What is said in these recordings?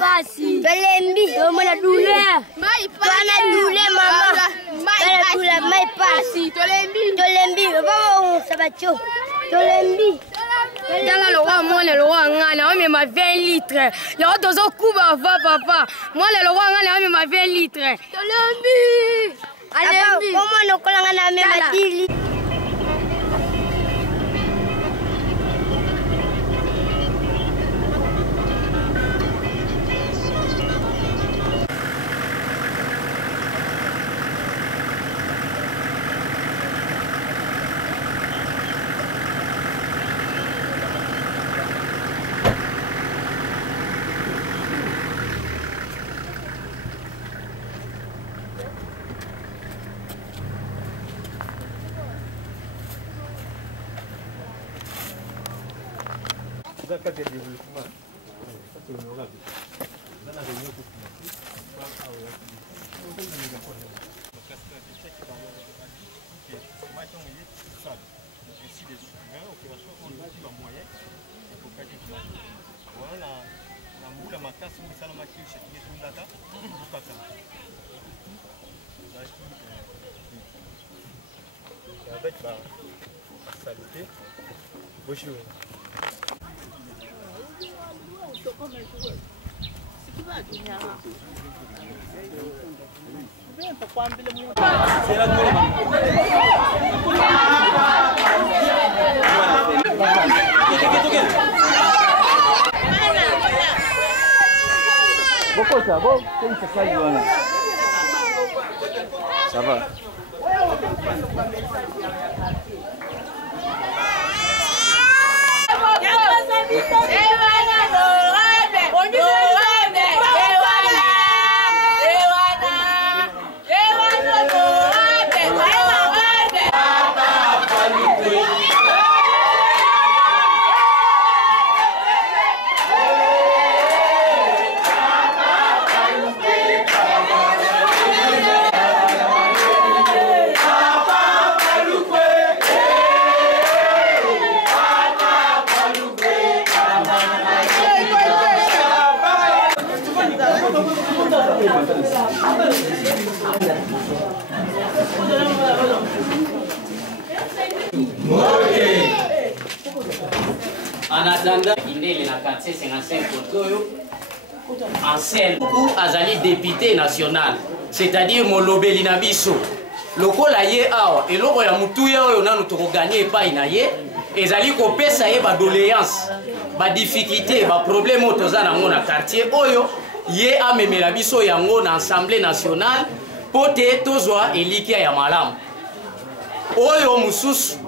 pasi. Tolembi. Tomona douleur. Twana douleur mama. Mai pasi. Tolembi. Vamos sabacho. Tolembi. Dans le roi, moi le roi ngana, on m'a 20 litres. Le roi dozo kuba va papa. Moi le roi ngana, on m'a 20 litres. Tolembi. Alembi. Comment nous collons na me 10 litres. Avec la saleté, bonjour. Ça va. En attendant, il est dans 455 Kotoyo, en scène, Azali député national, c'est-à-dire Molobeli Nabiso. Lokola ye awa, et loko ya mutuya oyo nanu toko gagner epai na ye, ezali kopesa ye ba doléance, ba difficulté, ba problème oyo toza nango na quartier oyo, ye amemela biso yango na Assemblée nationale, pote tozwa elikia ya malamu. Oyo mususu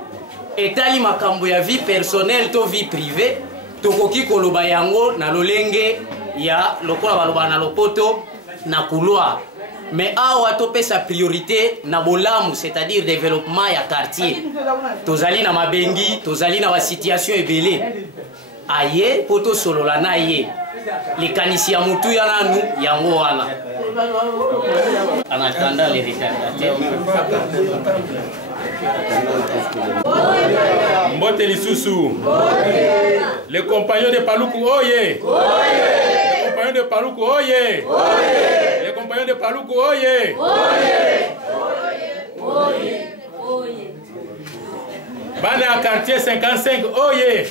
etali makambo ya vie personnelle to vie privée, tokoki koloba yango na lolenge ya lokola baloba na lopoto na couloir. Mais awa topesa priorité na bolamu, c'est-à-dire développement ya quartier. Tozali na mabengi, tozali na ba situation ebele. Aye poto solola na ye. Likanisi ya mutu ya nanu yango wana. En attendant les retardataires. Mbote Lisusu. Les compagnons de Paluku, oye. Les compagnons de Paluku, oye. Les compagnons de Paluku, oye. Bana quartier 55, oye.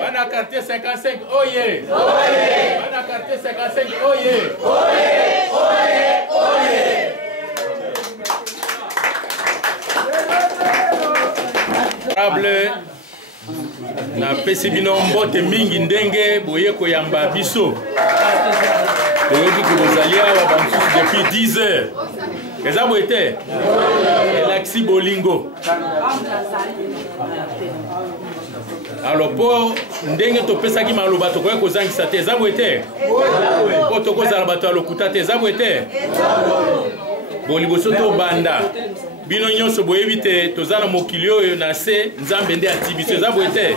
Bana quartier 55, oye. Bana quartier 55, oye. Na pesi bino mbote mingi ndenge boye koyamba biso. Toyoki kozali awa bamsusu depuis 10 heures. Eza boete Elaxi Bolingo. Alors po ndenge topesaki maloba tokoya kozangisa te eza boete. Po tokozala bato ya lokuta te eza boete. Bo liboso to banda. Bino nyonso boyebi te tozana mokili oyo na se nzambe nde ati biso eza boye te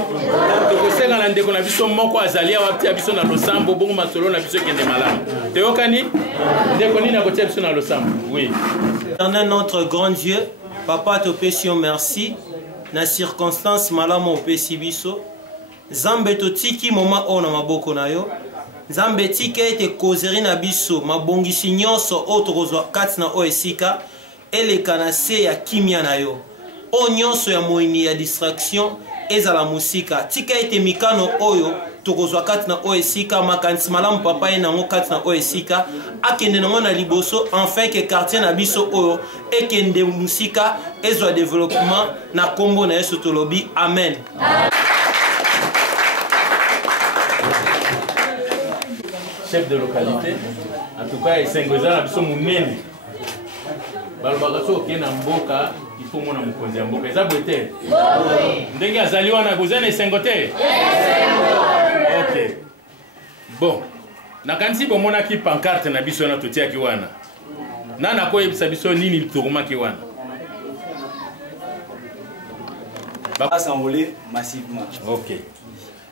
tokosenga na ndeko na biso moko azali awa tia biso na losambo bongo masolo na biso ekende malamu teyokani ndeko nini akotia biso na losambo. Oui, éternel notre grand Dieu, papa topesi yo merci na circonstance malamu opesi biso Nzambe totiki moma o na maboko na yo. Nzambe tika ete kozeri na biso mabongisi nyonso o tokozwa kati na o esika eleka na se ya kimia na yo. O nyonso ya moini ya distraction ezala musika. Tika ete mikano oyo tokozwa kati na o esika makanisi malamu papa ye nango kati na o esika akende nango na liboso enfin ke quartier na biso oyo ekende musika ezwa développement na kombo na Yesu tolobi amen. Chef de localité, en tout cas, il s'est engagé dans le monde. Balbagaso qui est en Mboka, il faut mon amour en Mboka. Ça peut être. Ndenge azaliwa na gozene sengote. Ok. Bon. Nakanisi bomona ki pancarte na biso na totia ki wana. Nana ko yebisa biso nini tokoma ki wana. Va s'envoler massivement. Ok.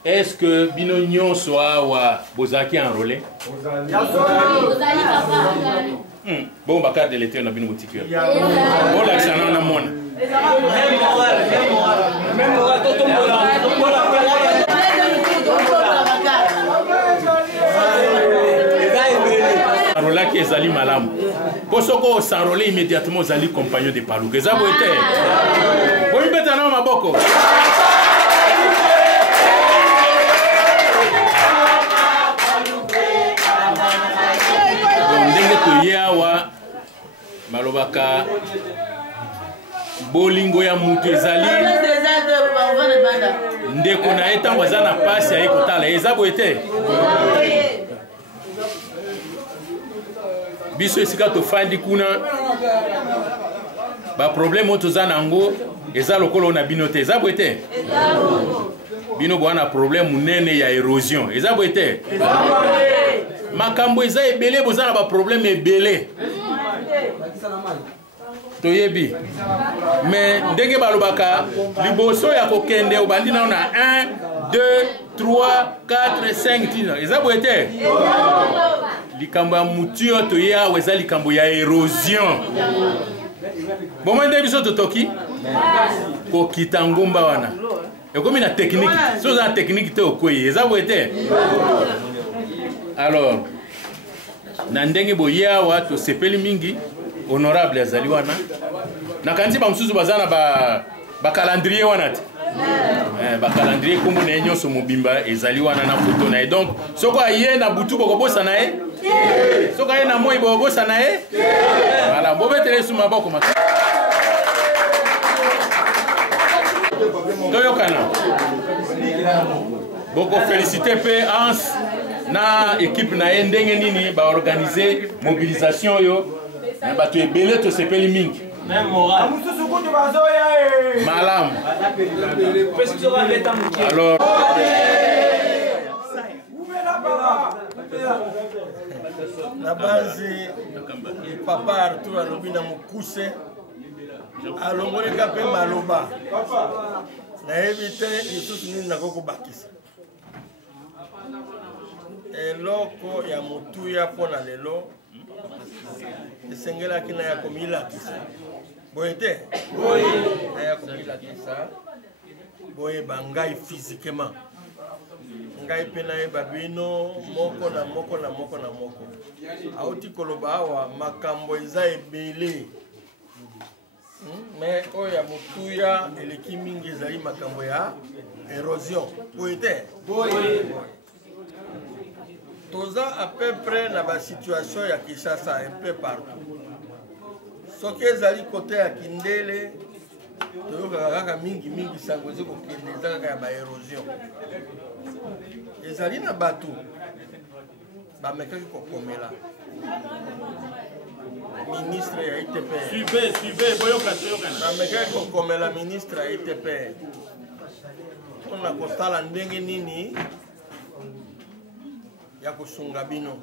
Est-ce que bino nyonso awa bozaki enrôlé? Bon bakar de l'été na bino boutique. Bon la chana na mona. Même moral toto enrôlé qui ezali malamu. Posoko s'enrôler immédiatement ezali compagnon de Paluke. Za boete. Bon beta na maboko. Yawa malobaka bolingo ya mutu ezali ndeko na ye ntango aza na pasi aye kotala eza boye te biso esika tofandi kuna baproblème oyo toza nango eza lokolo na bino te eza boye te bino boa na problème munene ya érosion eza boye te makambo eza ebele boza na ba problème ebele toyebi mais ndenge balobaka liboso ya kokende obandi nao na 1 2 3 4 5 tina eza boye te likambo ya mutu oyo toye awa eza likambo ya érosion bomoi nde biso totoki kokita ngumba wana ekomi na technique so oza na technique te okwei eza boye te. Alors, na ndenge boye awa tosepeli mingi honorable azali wana nakanisi bamususu baza na ba calendrier wana te ba calendrier kombo na nyonso mobimba ezali wana na photo na ye donc soko aye na butu bokobosa na ye soko aye na moi bokobosa na ye voilà bobetele su maboko makasi toyokana boko féliciter pe Ans na équipe na ye ndenge nini ba organiser mobilisation yo na bato ebele to sepeli mingi Même moral. malam alors na base papa Arthur alobina mokuse alongoleka mpe maloba nayebi te lisusu nini nakokobakisa eloko ya motuya mpona lelo esengelaki na ya komilakisa boye te naya komilakisa boyeba ngai physiquement ngai mpe nayeba bino moko na moko na moko na moko auti koloba awa makambo eza ebele mais oyo ya motuya eleki mingi ezali makambo ya érosion boye te toza à peu près na basituation ya Kinshasa un peu partout soki ezali kote ya kindele toyokaka kaka mingi sango ezi kokende eza kaka ya baérosion ezali na bato bamekaki kokomela ministre ya ITP bamekaki kokomela ministre ya ITP mpona kotala ndenge nini ya kosunga bino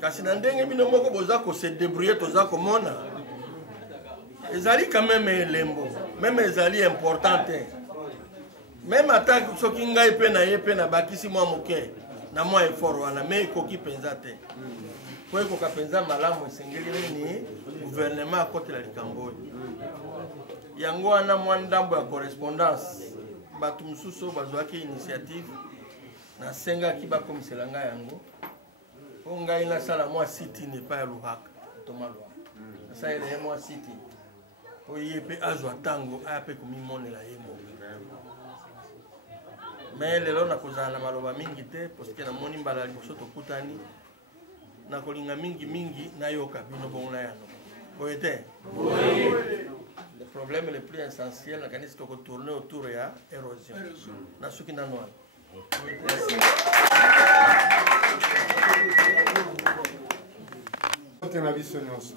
kasi na ndenge bino moko boza kose débrouiller toza komona ezali quand même elembo même ezali importante même ata soki ngai pe na ye pe na bakisi mwa moke na mwa effort wana mais ekoki penza te po ekoka penza malamu esengeli nini gouvernement akotela likambo oyo yango wana mwa ndambo ya correspondance bato mosusu bazwaki initiative nasengaki bakomisela ngai yango mpo ngai nasala mwa siti nepa ya luhaka tomalwa nasalela ye mwa siti mpo ye mpe azwa ntango aya mpe komimonela ye mobe me lelo nakozala na maloba mingi te poske namoni mbala liboso tokutani nakolinga mingi nayoka bino bongo na yano boye te le problème le plus essentiel nakanisi tokotourne autour ya érosion nasuki nano wana na biso nyonso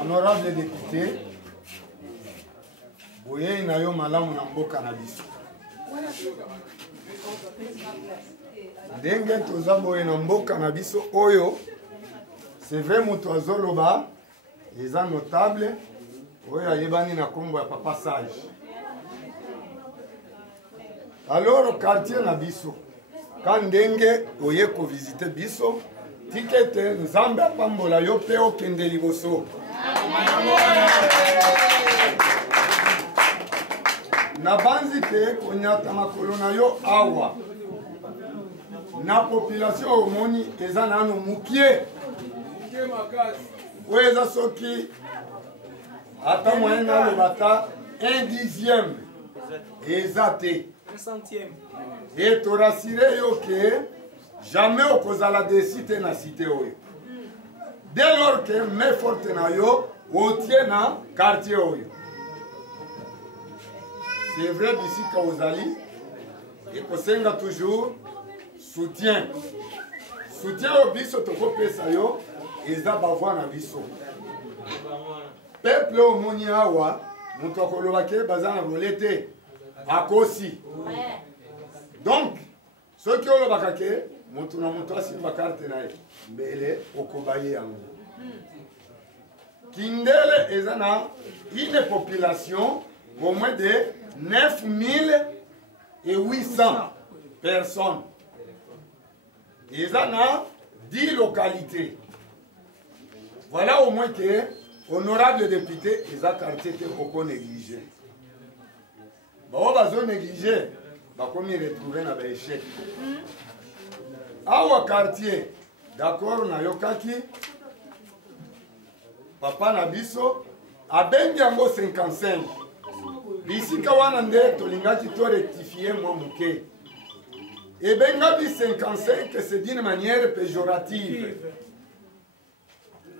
honorable député boyei na yo malamu na mboka na biso ndenge toza boye na mboka na biso oyo c'est vrai moto azoloba eza notable oyo ayebani na kombo ya papa sage alors quartier na biso ka ndenge oye kovisite biso tikete nzambe apambola yo mpe okende liboso na banzi te konyata makolo na yo awa na population omoni eza nano mukie oyo eza soki ata moyen naloba ta 1/10 eza te e torasire yo ke jamais okozala desi te na cité oyo dès lors que main forte na yo otie na quartier oyo c'est vrai bisika ozali ekosenga toujours soutien oyo biso tokopesa yo eza bavoi na biso peuple omoni awa moto akoloba ke baza na vole te akosi donc soki olobaka ke moto na moto asimba karte na ye mbele okoba ye yango kindele eza na une population au moins de 9800 personnes eza na 10 localités voilà au moins que honorable député eza quartier te oko négligé bao bazo négligé bakomi retrouvé na baéchec awa quartier d'accord nayokaki papa na biso abengi yango 55 bisika wana nde tolingaki to rectifier mwa moke ebengabi 55 c'est d'une manière péjorative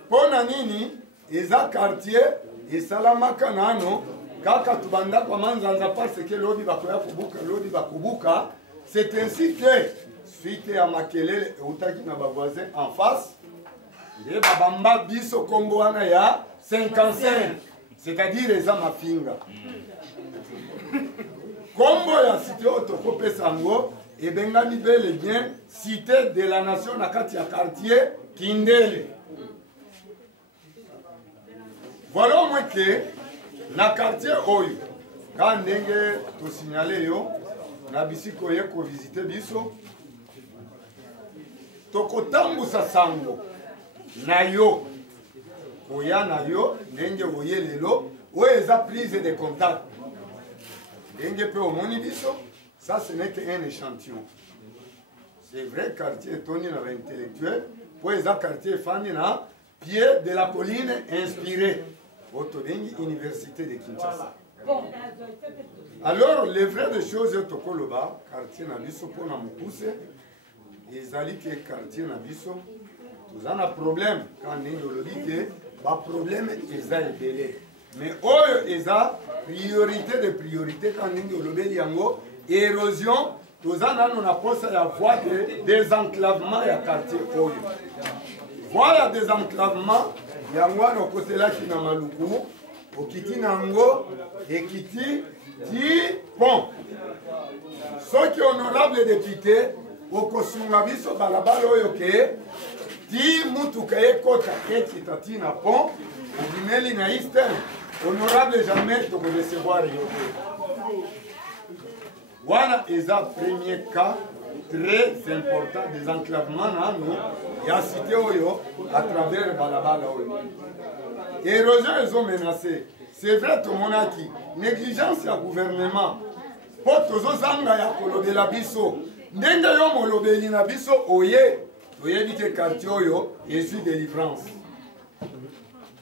mpo na nini eza quartier esalamaka nano kaka tubanda kwa manzanza parce que lobi bakoya kubuka lobi bakubuka c'est ainsi que suite ya makelele eutaki na bavoisin en face nde babamba biso kombo wana ya 55 c'est-à-dire eza mafinga kombo ya cité oyo tokopesa yango ebengami bel et bien cité de la nation na kati ya quartier kindele voilà au moins que na quartier oyo ka ndenge tosignale yo na bisika oye kovisite biso tokotambusa sango na yo koya na yo ndenge oye lelo oyo eza prise de contact ndenge mpe omoni biso ça ce n'est qu'un échantillon c'est vrai quartier etoni na baintellectuel po eza quartier efandi na pied de la colline inspiré oyo tobengi université de Kinshasa alors le vrai de choses oyo tokoloba quartier na biso mpona mokuse ezali ke quartier na biso toza na problème ka ndenge olobi ke baproblème eza ebele mais oyo eza priorité de priorité ka ndenge olobeli yango érosion toza nano na posa ya voie de désenclavement ya quartier oyo voie ya désenclavement yango wana okotelaki na maluku okiti na yango ekiti ti pont soki honorable député okosunga biso balabala oyo ke ti mutuka ekota ekita ti na pont obimeli na eastern honorable jamais tokorecevoir yo te wana eza premier cas très important des enclavements nano ya cité oyo à travers balabala oyo érosion ezo menacé c'est vrai tomonaki négligence ya gouvernement po tozozanga ya kolobela biso ndenge yo molobeli na biso oye toyebi te quartier oyo ezwi délivrance.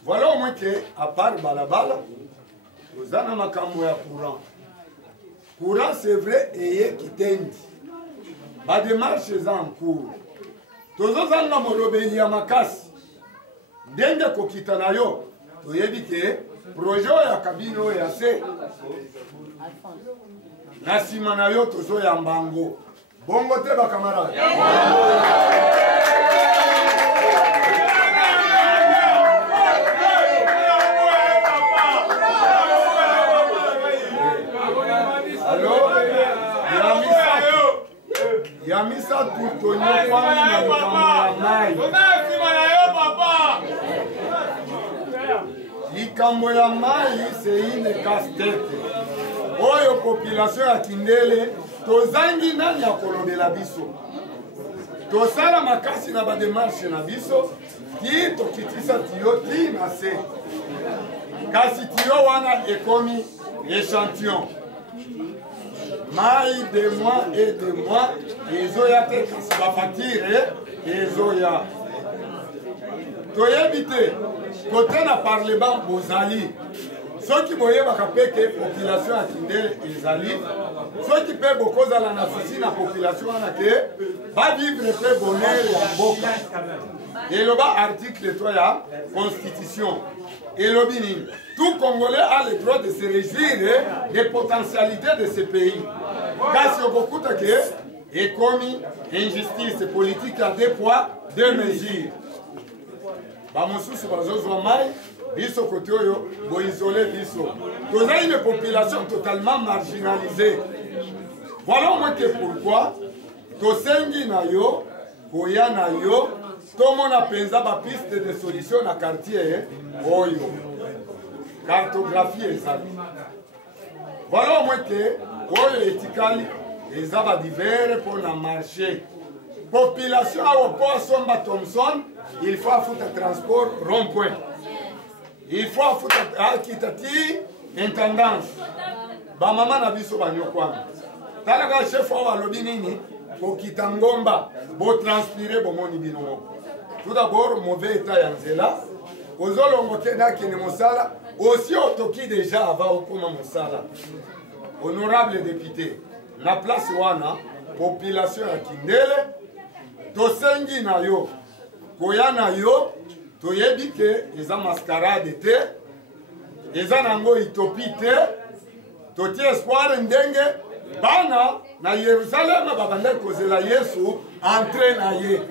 Voilà au moins que à part balabala toza na makambo ya courant. Courant c'est vrai eye kitendi ba démarche eza en cours. Tozozanga molobeli ya makasi ndenge kokita na yo toyebi te projet ya kabine oyo ya se na nsima na yo tozoya mbango bongo te bakamarade. Ya misa tutonyo kwami na likambo ya mai. Likambo ya mai c'est une casse-tête. Oyo population ya Kindele tozangi nani ya kolobela biso. Tosala makasi na ba démarche na biso ki tokitisa tiyo ti na se. Kasi tiyo wana ekomi échantillon. Mai de mois et de mois ezoya te kasi bafacture ezoya toyebi te kote na parlement bozali soki boyebaka mpe ke population ya Kindele ezali soki mpe bokozala na susi na population wana ke bavivre mpe bonheur ya mboka eloba article 3 ya constitution elobi nini tout Congolais a le droit de se réjouir des potentialités de ce pays. Kasi okokuta ke ekomi injustice politique à 2 poids 2 mesures. Ba mosusu bazozwa mai biso kote oyo boisole biso. Toza une population totalement marginalisée. Voilà au moins que pourquoi tosengi na yo koya na yo tomona penza ba piste de solution na quartier oyo. Cartographie ezali. Voilà au moins que oyo etikali ezaba divers pour na marché. Population au port Somba Thompson, il faut foutre transport rond-point. Il faut foutre akitati intendance. Ba mama na biso banyokwami. Talaka chef wa lobi nini kokita ngomba bo transpirer bo moni binomo. Tout d'abord mauvais état ya nzela. Ozolongo tena kene mosala aussi otoki déjà avant okoma mosala. Honorable député, la place wana population ya Kindele tosengi na yo koya na yo toyebi ke eza mascarade te eza nango utopie te toti espoir ndenge bana na Yerusalema babanda kozela Yesu entre na ye.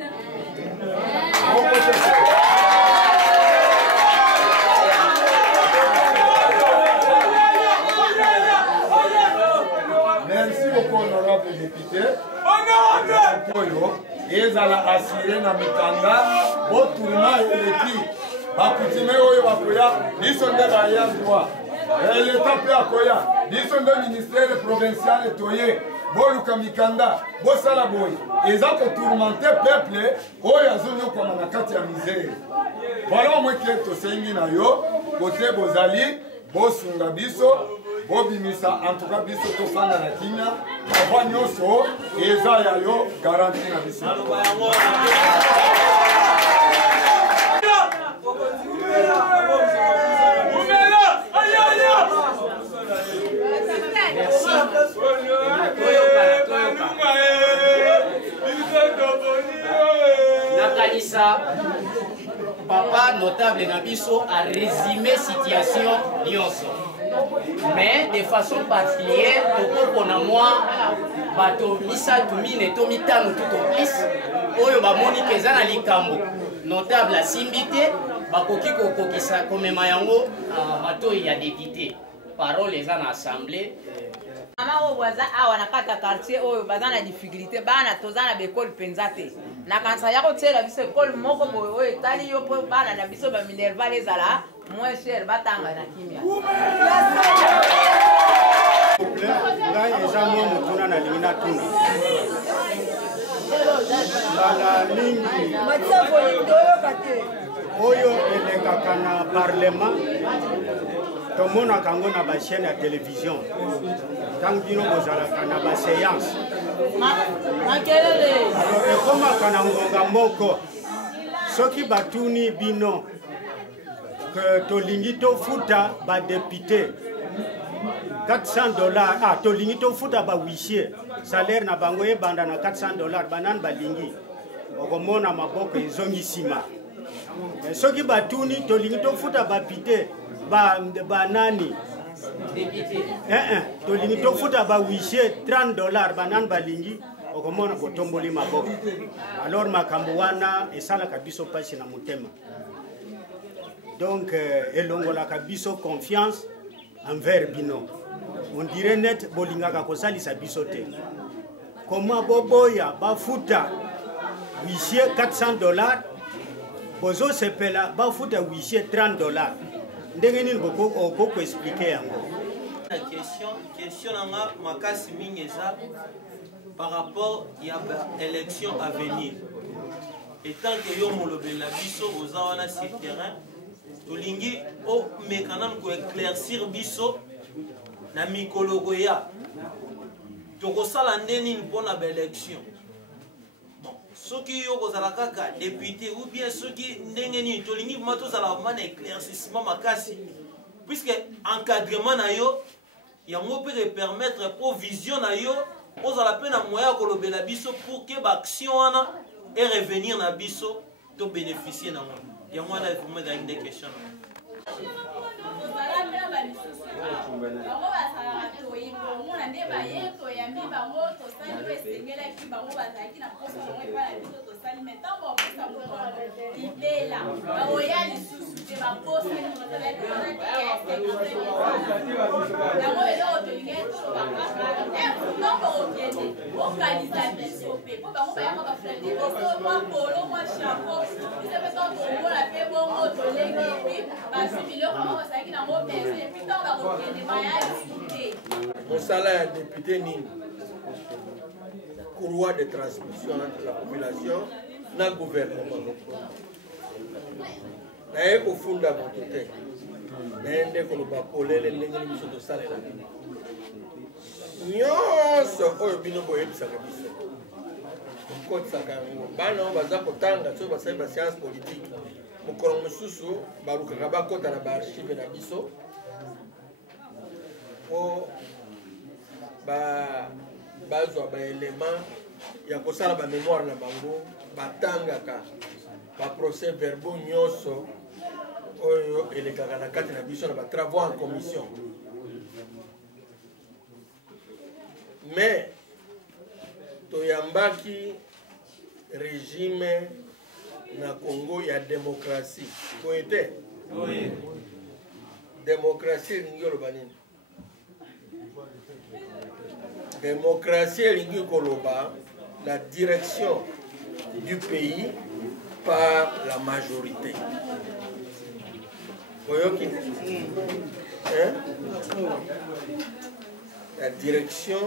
Merci beaucoup, honorable député. Ezala assuré na mikanda, botourna eleki. Bakutime oyo bakoya, biso nde baya droit. L'État peut akoya, biso nde ministère provincial toye, boluka mikanda, bosala boy. Eza kotourmenter peuple, oyo azonyokoma na kati ya misère. Voilà au moins que tosengi na yo, kote bozali, bosunga biso, bobimisa en tout cas biso tofanda na kimia ava nyonso eza ya yo garanti na biso. Nakanisa papa notable na biso a résumé situation nyonso. Mais de façon particulière, pour moi, bato misatu mine to mitano tout au plus, oyo ba moni keza na likambo notable a simbité, bakoki kokokisa komema yango bato ya député. Parole eza na assemblée. Mama owaza awa na kata quartier oyo bazana difficulté bana tozana bekol penzate. Na kansa ya ko tsela biso ekol moko boyo oyo tali yo po bana na biso ba minerval ezala moins cher batanga na kimia. Ngai eza mo mutuna na lingina tuna. Bala mingi oyo elekaka na parlement tomonaka yango na bachaîne ya télévision ntango bino bozalaka na baséance alors ekomaka na ngonga moko soki batuni bino ke tolingi tofuta badepute $400 tolingi tofuta bahuissier salaire na bango ebanda na $400 banani balingi okomona maboko ezongi nsima soki batuni tolingi tofuta bapite banani tolingi tofuta bahuissier $30 banani balingi okomona botomboli maboko alors makambo wana esalaka biso mpasi na motema donc elongolaka biso confiance envers bino on dirait net bolingaka kosalisa biso te comment boboya bafuta huissier $400 bozosepela bafuta huissier $30 ndenge nini okoko explique yango question nanga makasi mingi eza par rapport ya élection à venir etant que yo molobela biso oza wana sur terrain tolingi omekana koéclaircir biso na mikolo koya tokosala nde nini mpona baélection soki yo kozala kaka député ou bien soki ndenge nini tolingi ma tozala ma na éclaircissement makasi puisque encadrement na yo yango mpe permettre po vision na yo ozala mpe na moyen ya kolobela biso pour que baaction wana e revenir na biso to bénéficier nango yango wana vraiment ezali nde question bango basalaka toyimbo omona nde baye toyambi bango tosali oyo esengelaki bango bazalaki na poso bango epai na biso tosali me ntango baposa moto yango libela baoya lisusu te baposani bazalaki yango eloko tolingai tolobakaka ntango okende okanisa biso mpe mpo bango bayaka baflati biso mwa polo mwa chapo biso mpe ntango tomona mpe bongo tolengi epi bazwi biloko bango bazalaki nango pense epi ntango bakokende mosala ya député nini courroie de transmission entre la population na gouvernement naye kofunda moto te naye nde koloba polele ndenge nini biso tosalela nyonso oyo bino boyebisaka biso okotisaka yango bana oyo baza kotanga soki basali bascience politique mokolo mosusu balukaka bakota na baarchive na biso po bazwa baelema ya kosala bamémoire na bango batangaka baprocès verbaux nyonso oyo elekaka na kati na biso na batravaux en commission mais toyambaki régime na Congo ya démocratie koyete démocratie elingi oloba nini démocratie elingi koloba la direction du pays par la majorité oyoki hein? La direction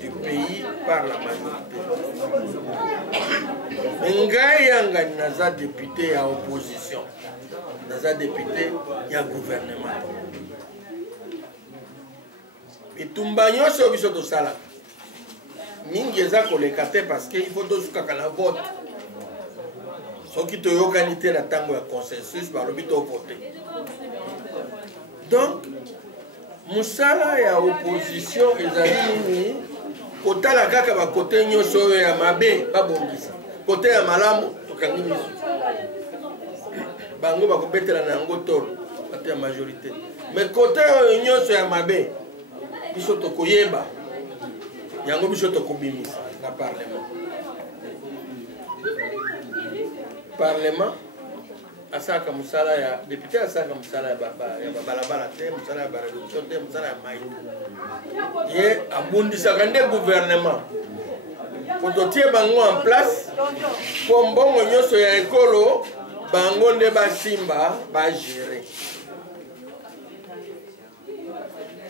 du pays par la majorité. Ngai yanga naza député ya opposition. Naza député ya gouvernement. Bitumba nyonso biso tosala. Mingi eza koleka te parce que il faut tozukaka na vote. Soki toyokani te na ntango ya consensus balobi tovote. Donc musala ya opposition ezali nini kotala kaka bakote nyonso oyo ya mabe babongisa kote ya malamu tokangi miso bango bakobetela na yango tolo bato ya majorité mais kote oyo nyonso ya mabe biso tokoyeba yango biso tokobimisa na parlement asaka musala ya député asaka musala ya balabala te musala ya bareduction te musala ya maïto ye abundisaka nde gouvernement po totie bango en place po mbongo nyonso ya ekolo bango nde basimba bagere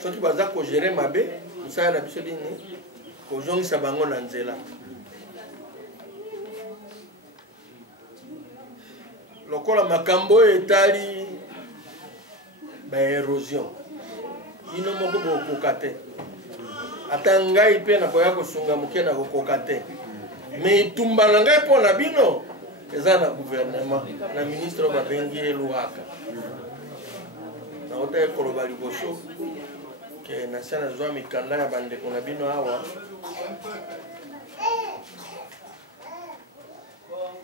soki baza kogere mabe musala na biso nini kozongisa bango na nzela lokola makambo etali ba érosion ino moko bokoka te ata ngai mpe nakoya kosunga moke na kokoka te me itumba na ngai mpo na bino eza na gouvernement na ministre oyo babengi elwaka naota koloba liboso ke nasia nazwa mikanda ya bandeko na bino awa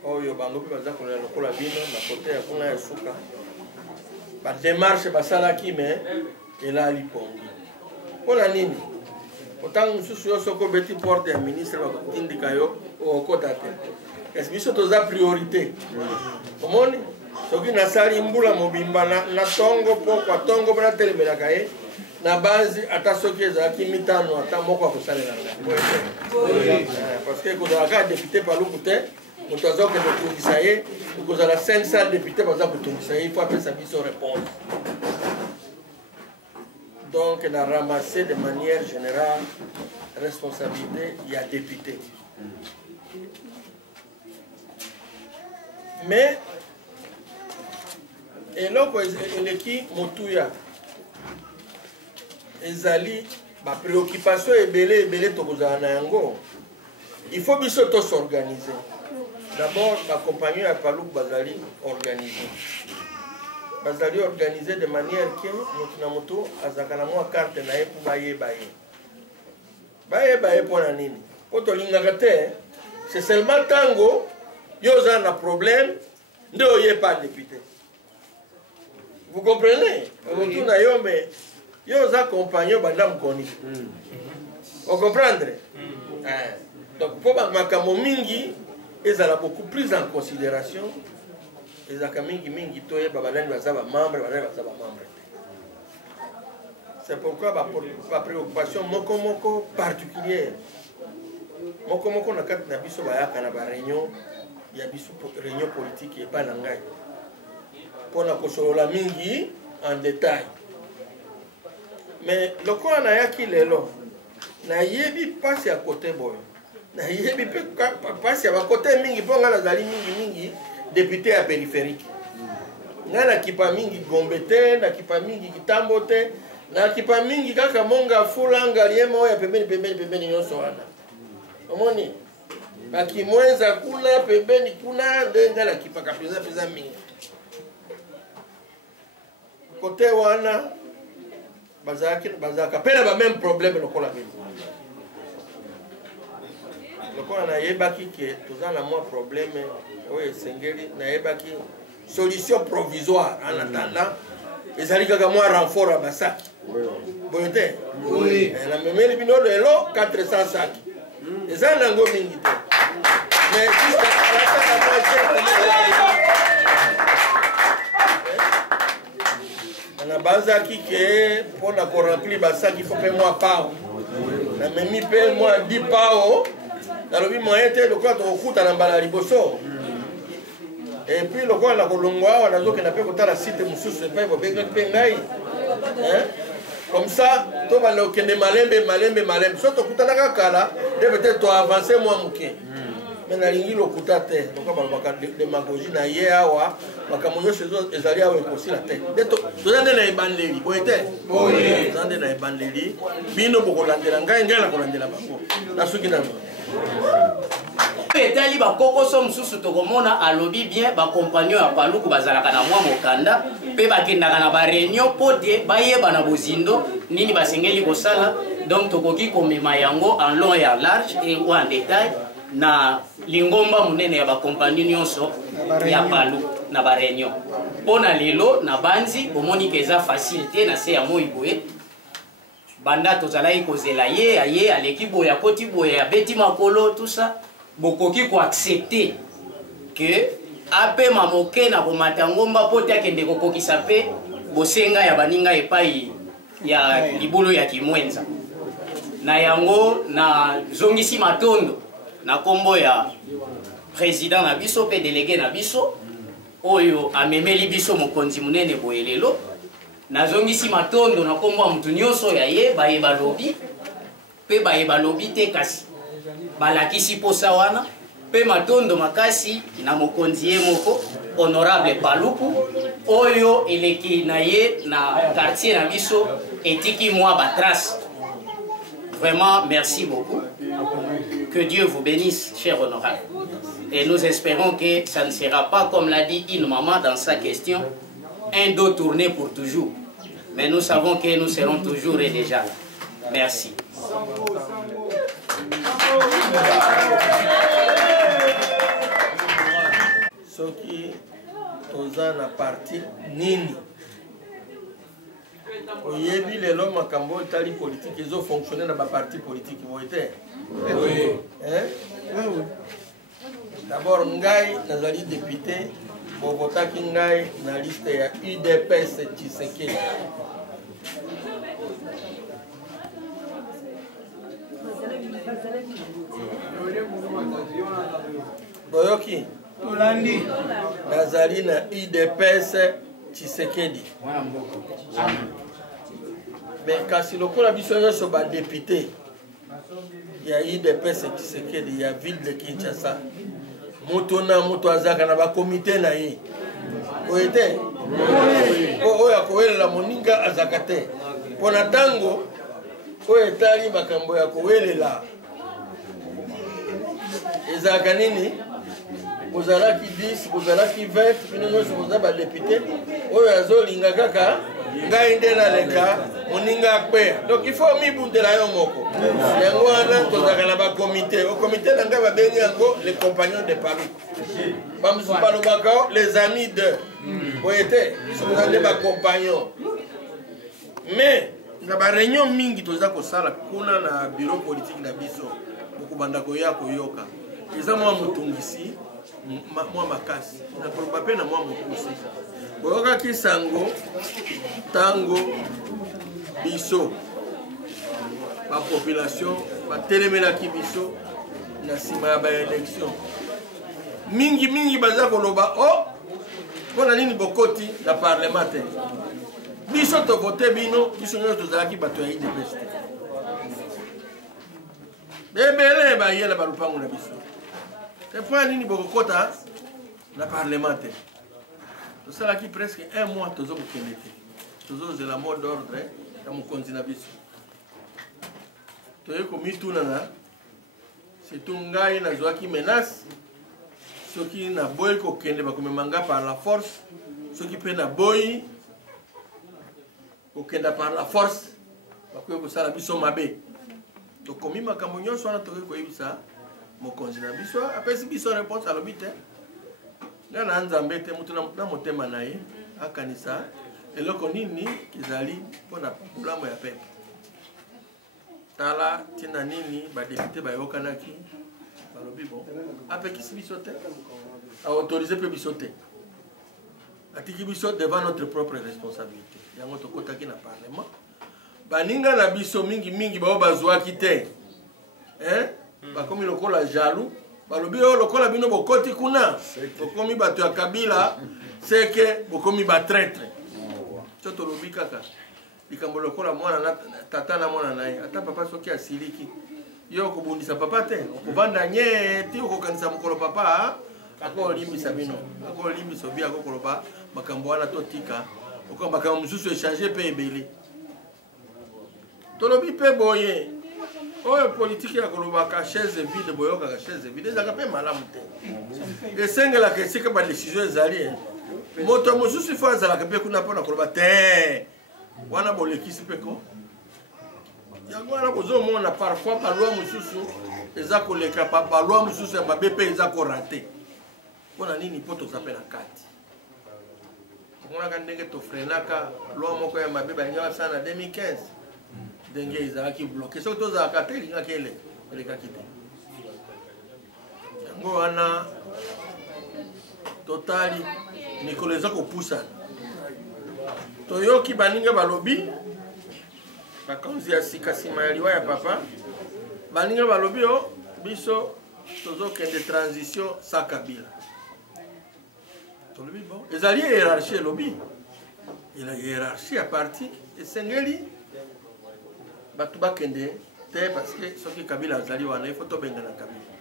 oyo bango mpe baza kolela lokola bino na kote ya kuna ya suka bademarshe basalaki me elali pongi mpona nini otango mosusu yo soko obeti porte ya ministre bakotindika yo okota te esi biso toza priorité omoni soki nasali mbula mobimba na tongo pokwa tongo mpo natelemelaka ye na banzi ata soki ezalaki mitano ata moko akosalela ngai parce que kozalaka député paluku te moto aza kokende kotungisa ye okozala 500 député baza kotungisa ye il faut apesa biso réponse donc na ramasser de manière générale responsabilité ya député mais eloko eleki motuya ezali bapréoccupation ebele tokozala na yango il faut biso s'organiser. D'abord bacompagnon ya paluku bazali organisé de manière que moto na moto azalaka na mwa carte na ye mpo bayeba ye mpona nini mpo tolingaka te c'est seulement ntango yo oza na problème nde oyepa député. Vous comprenez? Otuna yo me yo oza compagnon banda mokoni o comprendre donc mpo makambo mingi ezala beaucoup plus en considération ezaka mingi toyeba banani baza bamembre banani baza bamembre te. C'est pourquoi ba préoccupation moko particulière moko na kati na biso bayaka na baréunion ya biso réunion politique epa na ngai mpona kosolola mingi en détail. Mais lokola nayaki lelo nayebi mpasi ya kote boyo nayebi mpe mpasi ya bakote mingi mpo ngai nazali mingi député ya périphérique ngai nakipa mingi Gombe te nakipa mingi Kitambo te nakipa mingi kaka Monga Fulanga liema oyo ya pembeni nyonso wana omoni bakimwenza kuna pembeni kuna nde ngai nakipaka mpenza mingi kote wana bazalaka mpe na bameme problème lokola bino lokola nayebaki ke toza na mwa problème oyo esengeli nayebaki solution provisoire en attendant ezali kaka mwa renfort ya basaki boye te namemeli bino lelo 400 saki eza nango mingi te mais nabazaki ke mpona koremplir basaki fo mpe mwa pao namemi mpe mwa 10 pao nalobi moyen te lokola tokokuta na mbala liboso epuis lokola na kolongwa awa nazokenda mpe kotala site mosusu epai bobengaki mpe ngai comme ça tobanda kokende malembe so tokutanaka kala nde peut-être toavance mwa moke me nalingi lokuta te lokola balobaka démagogie na ye awa makambo nyonso ezali awa ekosila te toza nde na ebandeli boye te toza nde na ebandeli bino bokolandela ngai nakolandela bango nasuki nano etali bakokoso mosusu tokomona alobi bien bacompagnon ya paluku bazalaka na mwa mokanda mpe bakendaka na bareunion mpo te bayeba na bozindo nini basengeli kosala. Donc tokoki komema yango en long et en large et ou en détail na lingomba monene ya bacompagnon nyonso ya paluku na bareunion mpona lelo na banzi omoni ke eza facile te na se ya moi boye banda tozalaki kozela ye aye aleki boye akoti boye abeti makolo tout ça bokoki koaccepte ke apema moke na komata ngomba mpo te akende kokokisa mpe bosenga ya baninga epai ya libulu ya kimwenza na yango na zongisi matondo na kombo ya président na biso mpe délégué na biso oyo amemeli biso mokonzi munene boye lelo nazongisi matondo na kombo ya mutu nyonso ya ye bayeba lobi mpe bayeba lobi te kasi balakisi posa wana mpe matondo makasi na mokonzi ye moko honorable Paluku oyo eleki na ye na quartier na biso etiki mwa batrace. Vraiment merci beaucoup, que Dieu vous bénisse cher honorable, et nous espérons que ça ne sera pas comme l'a dit une maman dans sa question, un dos tourné pour toujours, mais nous savons que nous serons toujours et déjà là. Merci. Soki toza na parti nini oyebi lelo makambo etali politique ezo fonctionner na ba parti politique boite. Oui. D'abord ngai nazali député bovotaki ngai na liste ya UDPS Tshisekedi. Boyoki Tolandi nazali na UDPS Tshisekedi. Mais kasi lokola biso nyonso ba député ya UDPS Tshisekedi ya ville de Kinshasa, moto na moto azaka na ba comité na ye oete oyo akowelela moninga azaka te mpona ntango oyo etali makambo ya kowelela ezalaka nini. Bozalaki 10, bozalaki 20, bino nyonso boza badepute oyo azolinga kaka ngai nde naleka moninga akweya. Donc il faut mibundela yo moko yango wana tozalaka na bakomite. Okomite na ngai babengi yango les compagnons de Paris, bamosusu balobaka les amis de boye te, biso boza nde bacompagnon. Mais na bareunion mingi toza kosala kuna na bureau politique na biso bokobanda koya koyoka eza mwa motungisi mwa makasi na koloba mpe na mwa mokusi boyokaki sango ntango biso bapopulation batelemelaki biso na nsima ya baélection mingi baza koloba o mpona nini bokoti na parlement te. Biso tovote bino biso nyonso tozalaki bato ya UDPS te. Ebele bayela balupango na biso epona nini bokokota na parlement te. Tosalaki presque un mois tozokokende te, tozozela mot d'ordre ya mokonzi na biso. Toye komitunana surtout ngai nazwaki menace soki naboyi kokende bakomemanga par la force, soki mpe naboyi kokenda par la force bakoki kosala biso mabe. Tokomi makambo nyonso wana tokoki koyebisa mokonzi na biso, apesi biso réponse alobi te nga na nzambe te mutu na motema na ye akanisa eloko nini ezali mpona bulamu ya pepe. Tala ntina nini badepute bayokanaki balobi bon apekisi biso te, aautorize mpe biso te, atiki biso devant notre propre responsabilité. Yango tokotaki na parlement baninga na biso mingi bao bazwaki te bakomi lokola jaloux balobi oyo lokola bino bokoti kuna bokomi bato ya Kabila seke bokomi batraître. So tolobi kaka likambo lokola mwana na tata na mwana na ye ata papa soki asiliki yo okobundisa papa te, okovanda nye ti okokanisa mokolo papa akolimbisa bino, akolimbisa obi akokoloba makambo wana totika oko makambo mosusu échange mpe ebele. Tolobi mpe boye oyo politique ya kolobaka chaise vide boyokaka chaise vide ezalaka mpe malamu te, esengelaka esika badécision ezali moto mosusu ifo azalaka mpe kuna mpona koloba te wana bolekisi mpe ko yango wana kozomona parfois balwa mosusu eza koleka balwa mosusu ya mabe mpe eza korate mpona nini mpo toza mpe na kati omonaka ndenge tofrenaka lwa moko ya mabe balingi basala na 2015 ndenge ezalaki bloke soki tozalaka te elingaki elekaki te. Yango wana totali mikolo eza kopusana toyoki baninga balobi bakonzi ya sika nsima ya liwa ya papa baninga balobi o biso tozokende transition sa Kabila. Tolobi bon ezali hiérarchie elobi ela hiérarchie ya parti esengeli bato bakende te parce que soki Kabila azali wana ifo tobengana Kabila.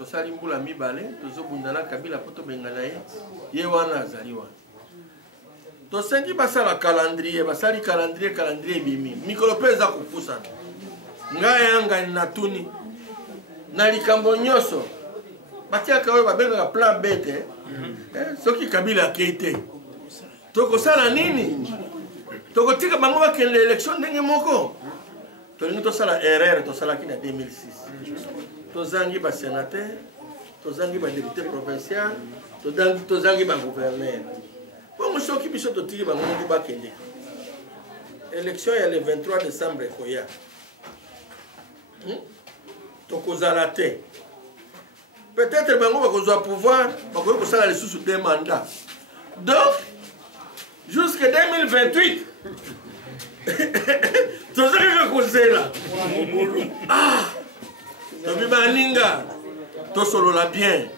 tosali mbula mibale tozobundana Kabila po tobengana ye wana azali wana tosengi basala calendrier basali calendrier ebimi mikolo mpe eza kopusana ngai yanga natuni na likambo nyonso batiaka oyo babengaka plan B te soki Kabila akei te tokosala nini tokotika bango bakende élection ndenge moko tolingi tosala erreur tosalaki na 2006 tozangi basénateur tozangi badéputé provincial tozangi bagouverneur bongo soki biso totiki bango moko bakende élection ya le 23 décembre ekoya tokozala te peut-être bango bakozwa pouvoir bakoki kosala lisusu 2 mandats donc jusque 2028 tozalaka kozela tobi baninga tosolola bien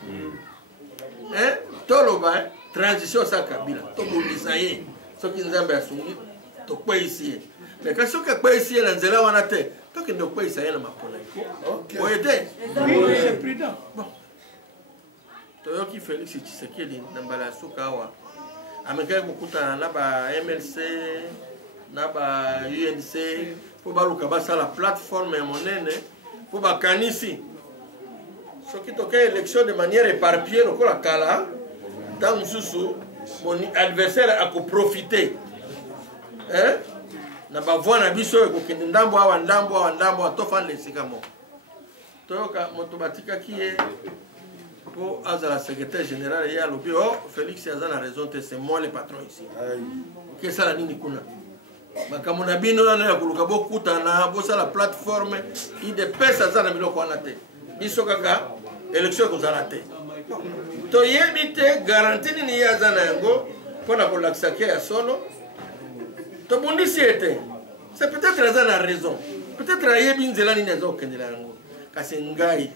toloba transition sa Kabila tobundisa ye soki nzambe asungi tokweyisi ye mais kasi soki akweyisi ye na nzela wana te tokende okweyisa ye na mapona oye te toyoki Félix Tshisekedi na mbala ya suka awa amekaki kokutana na ba MLC na ba UNC po baluka basala plateforme ya monene po bakanisi soki toke élection de manière éparpillée lokola kala ntango mosusu mon adversaire akoprofite na bavoi na biso oyo ekokende ndambo awa tofanda esika moko toyoka moto batikaki ye po azala secrétaire général ye alobi o Félix aza na raison te c'est moi le patron ici okesala nini kuna makambo na bino wana ya koluka bokutana bosala plateforme idps aza na biloko wana te biso kaka élection ekozala te toyebi te garanti nini ye aza na yango mpona kolakisaki ya solo tobundisi ye te c'est peut-être aza na raison peut-être ayebi nzela nini aza kokendela yango kasi ngai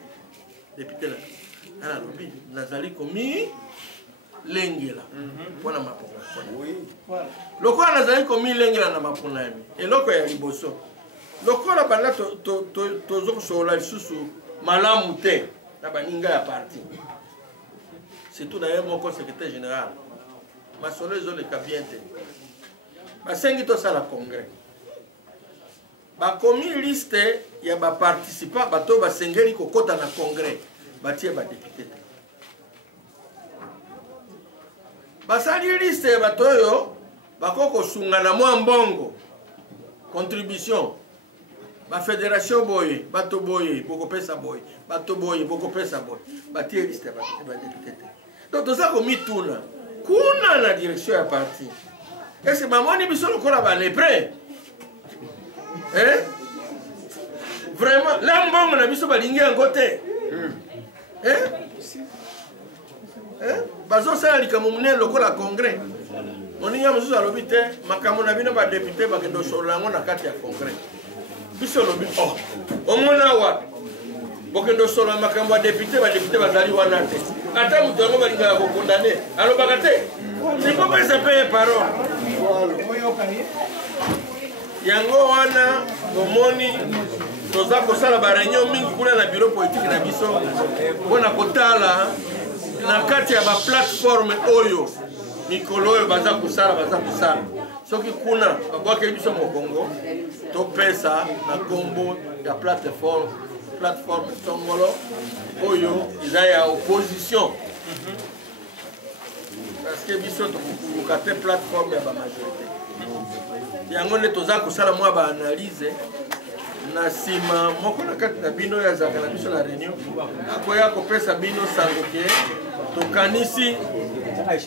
député na nalobi nazali komi lengela mpona mapona lokola nazali komi lengela na mapona yami eloko ya liboso lokola banda tozokosolola lisusu malamu te na baninga ya parti surtout na ye moko secrétaire général masolo ezoleka bien te basengi tosala congrès bakomi liste ya baparticipa bato basengeli kokota na congrès batie badepute te basali liste ya bato oyo bakoki kosunga na mwa mbongo contribution bafédération boye bato boye bokopesa boye bato boye bokopesa boye batie liste ya badepute te donc toza komituna kuna na direction ya parti ese bamoni biso lokola balepre vraiment la mbongo na biso balingi yango te bazosala likambo monene lokola congrès moninga mosusu alobi te makambo na bino badepute bakende osolola yango na kati ya congrès biso olobi omona wapi bokende osolola makambo ya depute badepute bazali wana te ata moto yango balingaka kokondane alobaka te sikopesa mpe ye parole yango wana omoni toza kosala bareunion mingi kuna na bureau politique na biso mpona kotala na kati ya baplateforme oyo mikolo oyo baza kosala soki kuna babwakeli biso mokongo topesa na kombo ya plateforme tongolo oyo eza ya opposition parce que biso tokokuluka te plateforme ya bamajorité yango nde toza kosala mwa baanalyse na nsima moko na kati na bino oyo azalaka na biso na réunion akoya kopesa bino sango ke tokanisi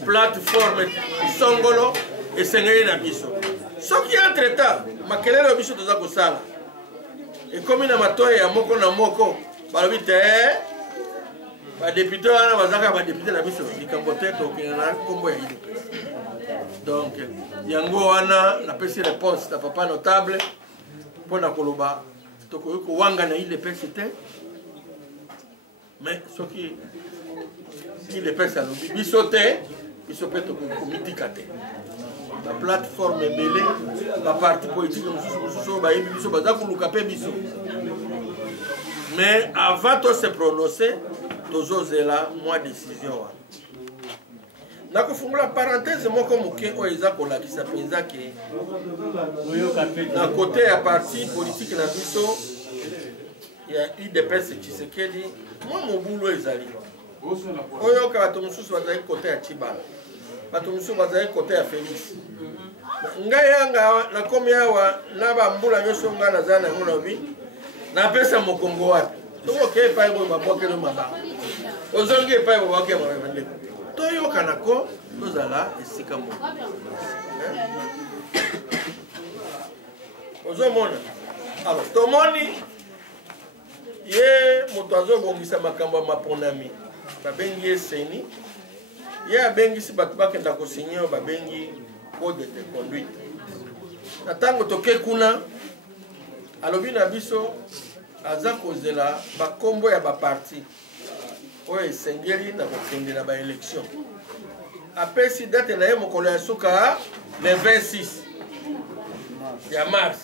plateforme songolo esengeli na biso soki entre temps makelele oyo biso toza kosala ekomi na matoya ya moko na moko balobi te badepute wana bazaka badepute na biso likambo te tokende na nkombo ya idps donc yango wana napesi réponse na papa notable mpona koloba tokoki kowanga na idps te mais soki idps alobi biso te biso mpe tokoki komitika te baplateforme ebele baparti politique mosusu oyo bayebi biso baza koluka mpe biso mais avant to se prononcer tozozela mwa décision wana nakofungula parenthèse moko moke oyo eza kolakisa mpenza ke na kote ya parti politique na biso ya UDPS Tshisekedi mwa mobulu ezali oyoka bato mosusu bazali kote ya Chibala bato mosusu bazali kote ya Félix ngai yanga nakomi awa na bambula nyonso ngai naza nango lobi napesa mokongo wapi tokoke epai boye babwakeli mabanga ozongi epai babwakeli mabanga toyokanako tozala esika moko ozomona alors tomoni ye moto azobongisa makambo ya maponami babengi ye seni ye abengisi bato bakenda kosinye oyo babengi code de conduite na ntango toke kuna alobi na biso aza kozela bakombo ya baparti oyo esengeli na kokende na baélection apesi date na ye mokolo ya suka le 26 ya mars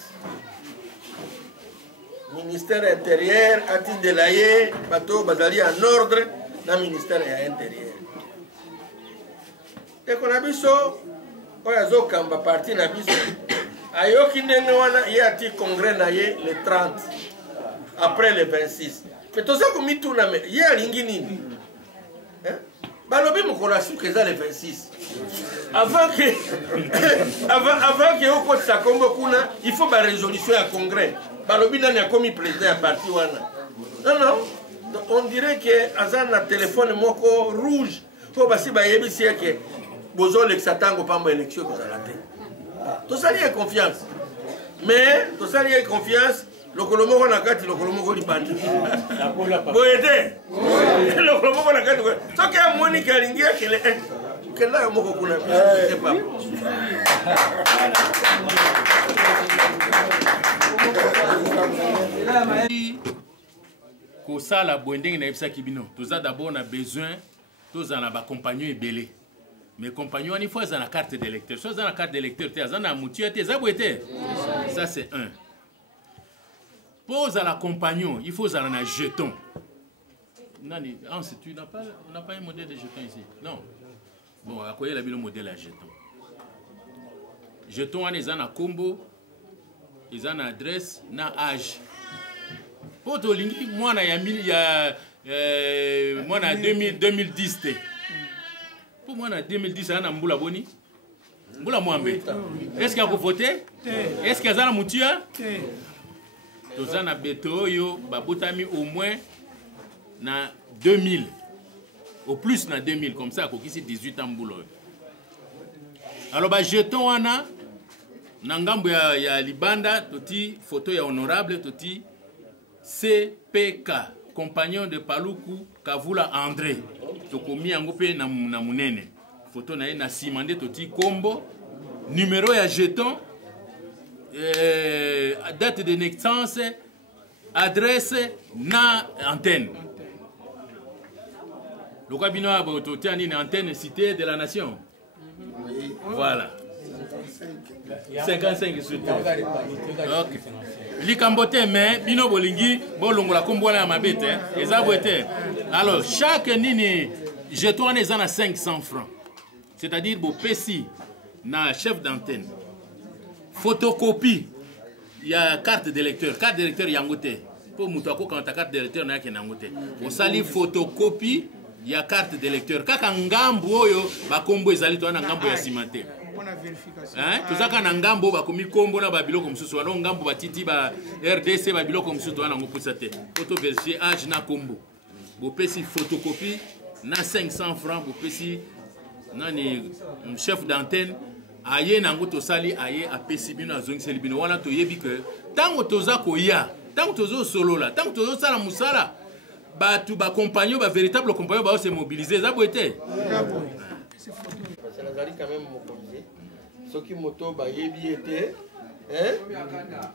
ministère intérieur atindela ye bato bazali en ordre na ministère ya intérieur eko na biso oyo azokamba parti na biso ayoki ndenge wana ye ati congrès na ye le 30 après le 26 me toza komituna me ye alingi nini balobi mokolo asuka eza le 26 avant que okotisa kombo kuna il faut barésolution ya congrès balobi nani akomi président ya parti wana non on dirait que aza na telefone moko rouge po basi bayebisi yeke bozolekisa ntango pamba élection kozala te tosali ye confiance mais tosali ye confiance lokolo moko na kati lokolo moko libanda boye te lokolo moko na kati soki amoni ke alingi akele kenda yo moko kuna papa kosala boye ndenge nayebisaki bino toza d'abord na besoin tozala na bacompagnon ebele mais compagnon wana il faut aza na carte d'électeur so aza na carte d'électeur te aza na mutua te eza boye te ça c'est un. Pose à la compagnon, il faut avoir un jeton. Nani, tu n'as pas, on n'a pas un modèle de jeton ici. Non. Bon, à quoi il y a le modèle à jeton? Jeton, ils ont un combo, ils ont une adresse, un âge. Pour toi, moi, il y a 2010. Pour moi, en 2010, il y a un Mboula Boni. Mboula Mwambe. Est-ce qu'il y a pour voter? Est-ce qu'il y a un Moutia? Toza na beto yo babotami au moins na 2000 au plus na 2000 comme ça kokisi 18 ans mbulo. Alors ba jeton wana na ngambo ya libanda toti photo ya honorable toti CPK compagnon de Paluku Kavula André tokomi yango pe na munene photo na ye na simande toti kombo numéro ya jeton date de naissance, adresse, na antenne. Le cabinet a une antenne cité de la nation. Voilà. 55 sur tout. Ok. Likambote mais bino bolingi bolongo la kombo na mabete ezabwete. Alors chaque nini jeton est à 500 francs. C'est-à-dire bo pesi na chef d'antenne. Photocopie, il y a carte d'électeur. Carte d'électeur, il y a un côté. Pour Moutako, quand ta carte d'électeur, il y a un côté. Au sali photocopie, il y a carte d'électeur. Quand on gambo, ba combo ezali to na ngambo ya cimenté. Tout ça quand on gambo ba komi combo na ba biloko msusu. Alors ngambo ba titi ba RDC ba biloko msusu na ngo pusate. Photo vérifier âge na combo. Bo pesi photocopie na 500 francs, bo pesi nani chef d'antenne. Aye nango tosali aye apesi bino azongiseli bino wana toyebi ke tango toza koya tango tozo solo la tango tozo sala musala batu ba compagnon ba véritable compagnon ba se mobiliser za boete c'est nazali quand même mobiliser soki moto ba yebi ete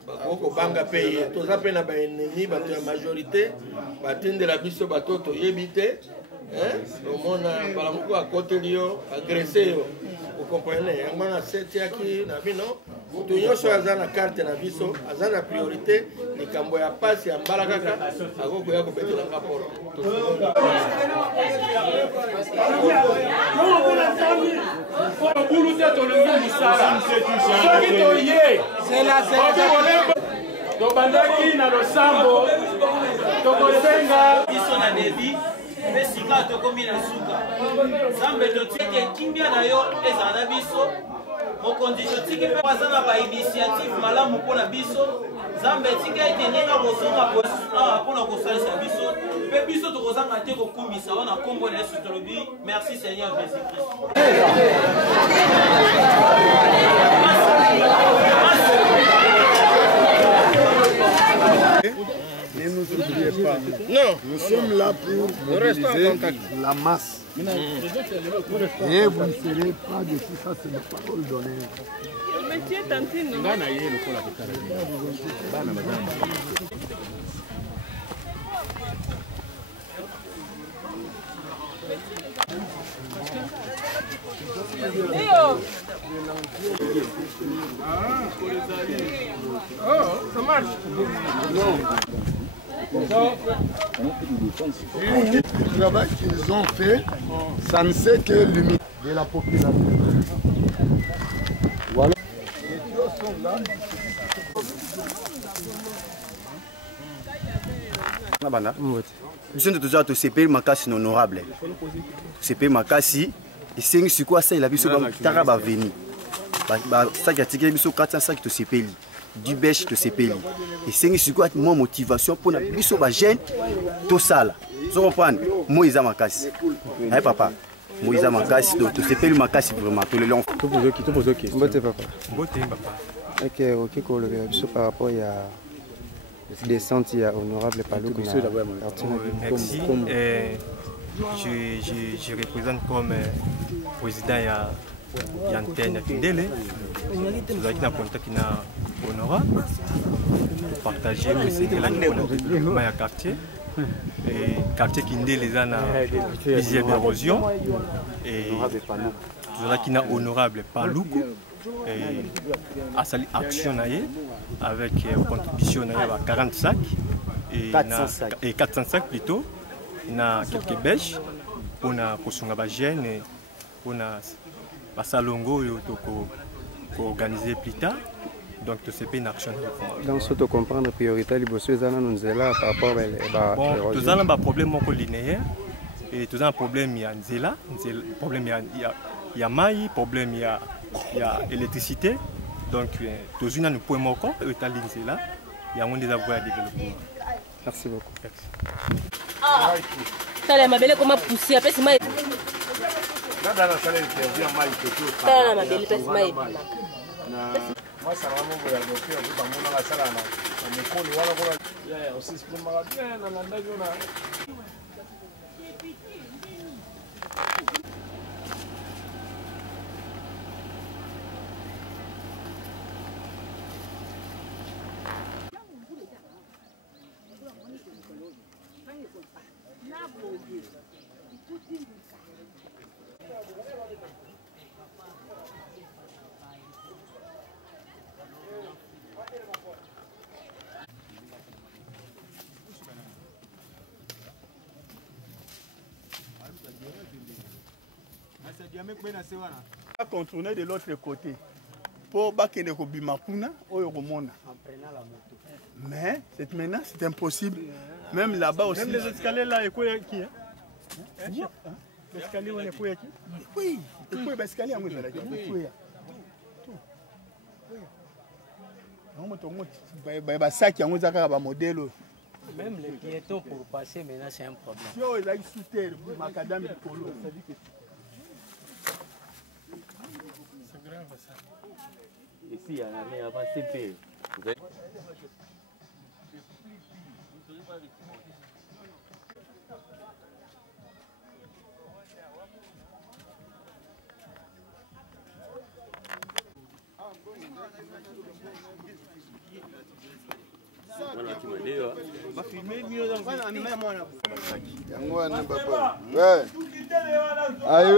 bako banga paye toza pe na ba ennemi bato ya majorité batinde la biso bato toyebi te omona bala moko akoteli yo agressé yo. Vous comprenez? On a 7 qui na bino moto nyonso aza na carte na biso aza na priorité likambo ya pasi ya mbala kaka akokoya kobetelanga porte bulu te tolongi misala soki toye tobandaki na losambo tokosenga biso na debi mpe sika tokomi na suka nzambe totieke kimia na yo ezala na biso mokonzi totiki mpe aza na bainitiative malamu mpona biso nzambe etika ete ndenge kozonga awa mpona kosalisa biso mpe biso tokozanga te kokumisa wana nkombo na yesu tolobi merci seigneur jésus christ. Ne nous oubliez pas. Non. Nous sommes là pour mobiliser la masse. Et vous ne serez pas dessus, ça c'est la parole donnée. Oh, ça marche. Non. Le travail qu'ils ont fait, ça ne sait que limite de la population. Voilà. Les choses sont là. biso nde tozala tosepeli makasi na honorable tosepeli makasi esengi sikoyo asalela biso taka baveni basaki atikeli biso 400 saki tosepeli du bêche tosepeli esengi sikoyo mwa motivation mpona biso bajeune tosala so comprendre moi eza makasi aye papa moi eza makasi tosepeli makasi vraiment tolelo mbote papa ok kolobela biso par rapport ya descente ya honorable Paluku na merci. Je représente comme président ya antenne ya Kindele. Tozalaki na contact na honorable pour partager le ya quartier. Et quartier Kindele eza na visible d'érosion et tozalaki na honorable Paluku et asali action naie avec contribution naie à 40 sacs et 400 sacs plutôt na quelques bêches pour na kosunga ba jeune pour na basalongo yo to organiser plus tard donc to c'est une action dans ce to comprendre priorité liboso ezana nzela par rapport bon tozana ba problème moko linéaire et tozana problème ya nzela problème ya mai problème ya électricité donc tous une nous pouvons encore étaler là il y a moins des avoirs à développer. Merci beaucoup. Ah ça ma belle comment pousser après c'est mai nada na sala interview mai toto ça ma belle pèse mai na moi ça va mon ya docteur vous pas mon la sala na mekoni wala kwa ya aussi exprime mara bien na nanda jona. À contourner de l'autre côté pour bakende ko bimakuna oyo komona en prenant la moto. Mais cette menace c'est impossible. Même là-bas aussi. Même les escaliers là et quoi qui hein? L'escalier on est quoi qui? Oui, et quoi l'escalier on est là qui? Oui. Non mais tout le monde sac yango zaka ba modèle. Même les piétons pour passer maintenant c'est un problème. Yo ils ont sous terre macadam polo, ça dit que c'est grave ça. Ici il y a rien avant CP. Ouais.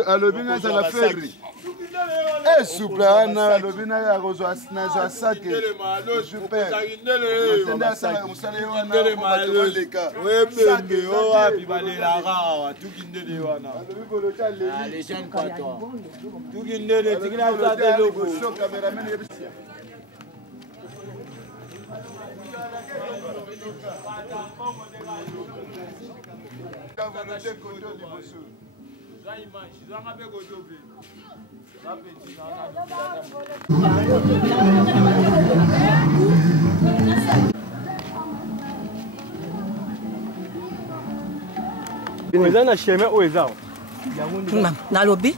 Alobi na la ferry. Eh, souple, wana lobina ya kozwa na zwa sake. Super. Tenda sana musale wana ko leka. Webembe o wapi balela rawa tukindele wana. Les jeunes pas toi. Tukindele tikina tsate logo. Show cameraman yebisia. nalobi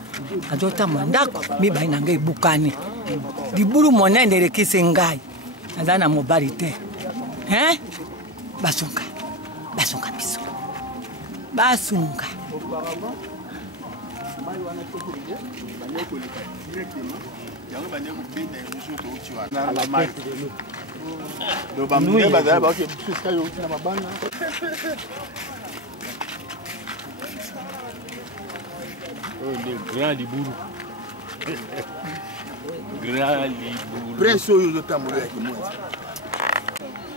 azotamba ndako mibali na ngai ebukani libulu monene elekisi ngai aza na mobali te basunga biso basunga Grand Liburu. Grand Liburu. Prince oyo ozotambola ya kimwezi.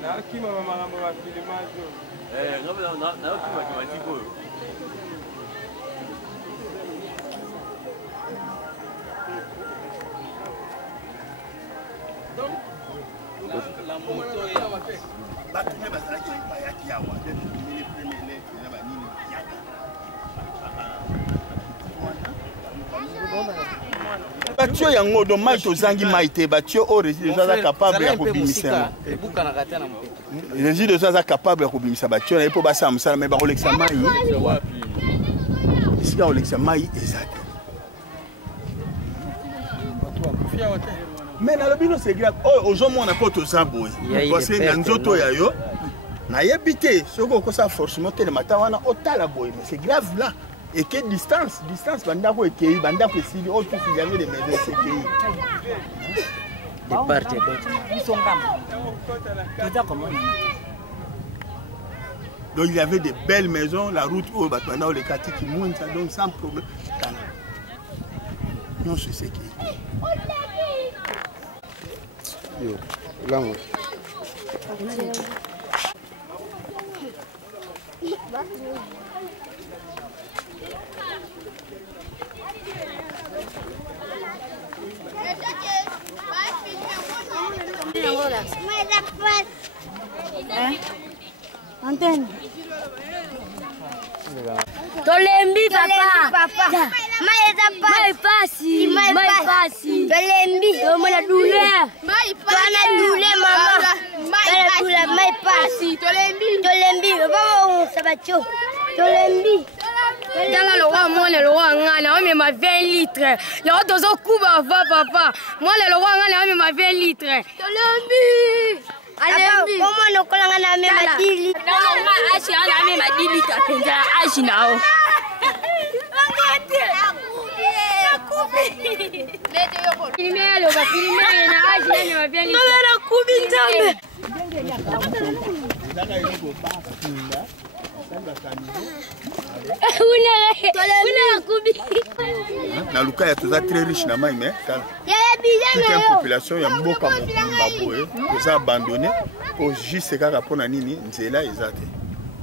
Nakima malambo ya filimazo. nakima kimatiko oyo. La moto ya batumye bazalaki bayaki awa les premières lettres na banini yaka. Batio yango do mai tozangi mai te batio o résident za capable ya kobimisa. Résident za capable ya kobimisa batio na po basa musala me ba kolekisa mai. Isika kolekisa mai exact. Mais na lobino c'est grave. Oh ozomona ko tozaboy. Parce que na nzoto ya yo na yebite soko ko sa forcément te le matin wana otala boy mais c'est grave là. Et quelle distance bandako ekei bandako esili o tout jamais de maisons sekei de part et d'autre ils sont comme donc il y avait de belles maisons la route au batwana le quartier qui monte ça donc sans problème non c'est sekei yo là moi Antenne. Tolembi papa. Mai pasi. Tolembi. Tomona douleur. Twana douleur mama. Mai pasi. Tolembi. Vamos sabatio. Tolembi. Dans le roi, moi le roi ngana, on met ma 20 litres. Le roi dozo kuba va papa. Moi le roi ngana, on met ma 20 litres. Tolembi. Allez, comment nous collons na me ma 10 litres? Non, ma ashi ana me ma 10 litres penza ashi nao. Filmer le va filmer na ashi na ma 20 litres. Non, na kubi nzambe. na luka ya toza très riche na mai mais la population ya mboka maboye toza abandonné pour juste kaka mpona nini nzela eza te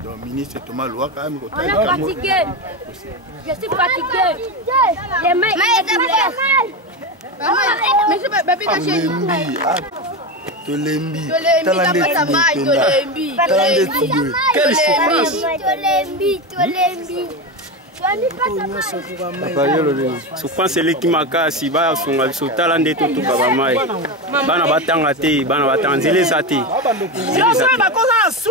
donc ministre Thomas Louaka ami kotala je suis fatigué les mains Tolembi, souffrance eleki makasi basunga biso tala nde totuka bamai bana batanga te bana batanga nzela eza te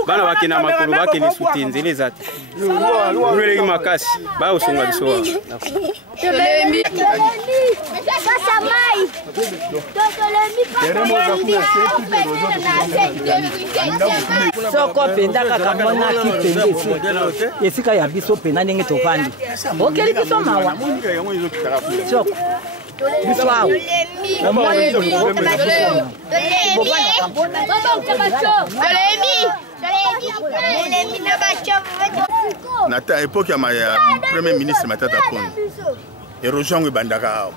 bana bakenda makolo bakende su te nzela eza te unu eleki makasi baosunga biso wa soko penda kaka monaki pende esika ya biso penda ndenge tovandi okeli biso mawa soko biso awa na ta époque ya premier ministre Matata Pongi erosion ebandaka awa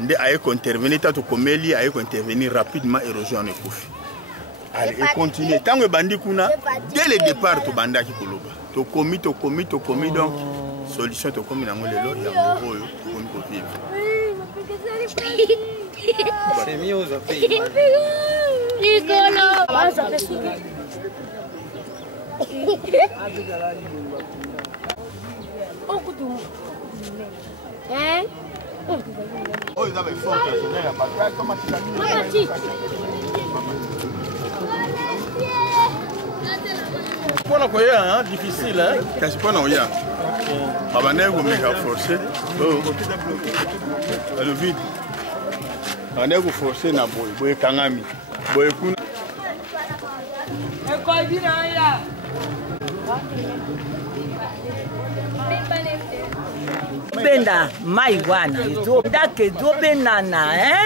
nde aye intervenir tato komeli aye intervenir rapidement érosion ne kufi. Allez, et continuer. Tant que bandi kuna, dès le départ, tu banda qui koloba. Tu commis donc solution tu commis dans le lot, il y a un rôle pour vivre. C'est mieux aux affaires. Hein? Oh, ils avaient fort personnel à Bagdad, comment tu l'as dit? Pour hein, difficile, hein? Qu'est-ce que c'est là? Abané, vous m'avez forcé. Le vide. Abané, vous forcez na boy, boy kangami, boy kuna. Benda mai wana ezo ndake ezobenana